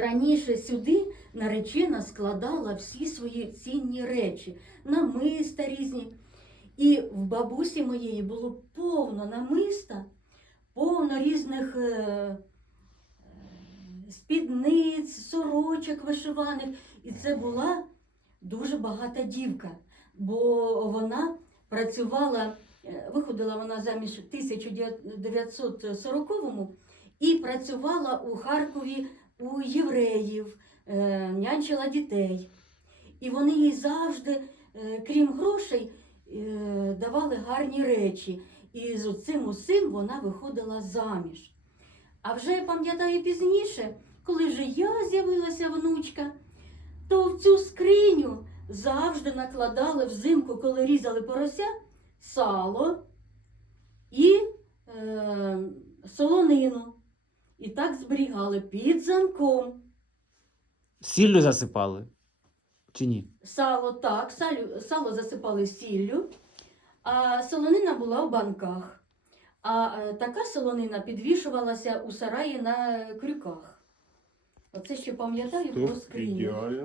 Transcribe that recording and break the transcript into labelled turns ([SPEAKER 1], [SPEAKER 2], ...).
[SPEAKER 1] раніше сюди наречена складала всі свої цінні речі, намиста різні. І в бабусі моєї було повно намиста, повно різних е, е, спідниць, сорочок вишиваних. І це була дуже багата дівка, бо вона працювала, е, виходила вона заміж в 1940-му і працювала у Харкові у євреїв, е, нянчила дітей. І вони їй завжди, е, крім грошей, е, давали гарні речі. І з цим усім вона виходила заміж. А вже пам'ятаю пізніше, коли вже я з'явилася внучка, то в цю скриню завжди накладали взимку, коли різали порося, сало і е, солонину. І так зберігали під замком.
[SPEAKER 2] Сіллю засипали? Чи ні?
[SPEAKER 1] Сало так, сало, сало засипали сіллю, а солонина була в банках. А е, така солонина підвішувалася у сараї на крюках. Оце ще пам'ятаю про скриню.
[SPEAKER 3] ідеально.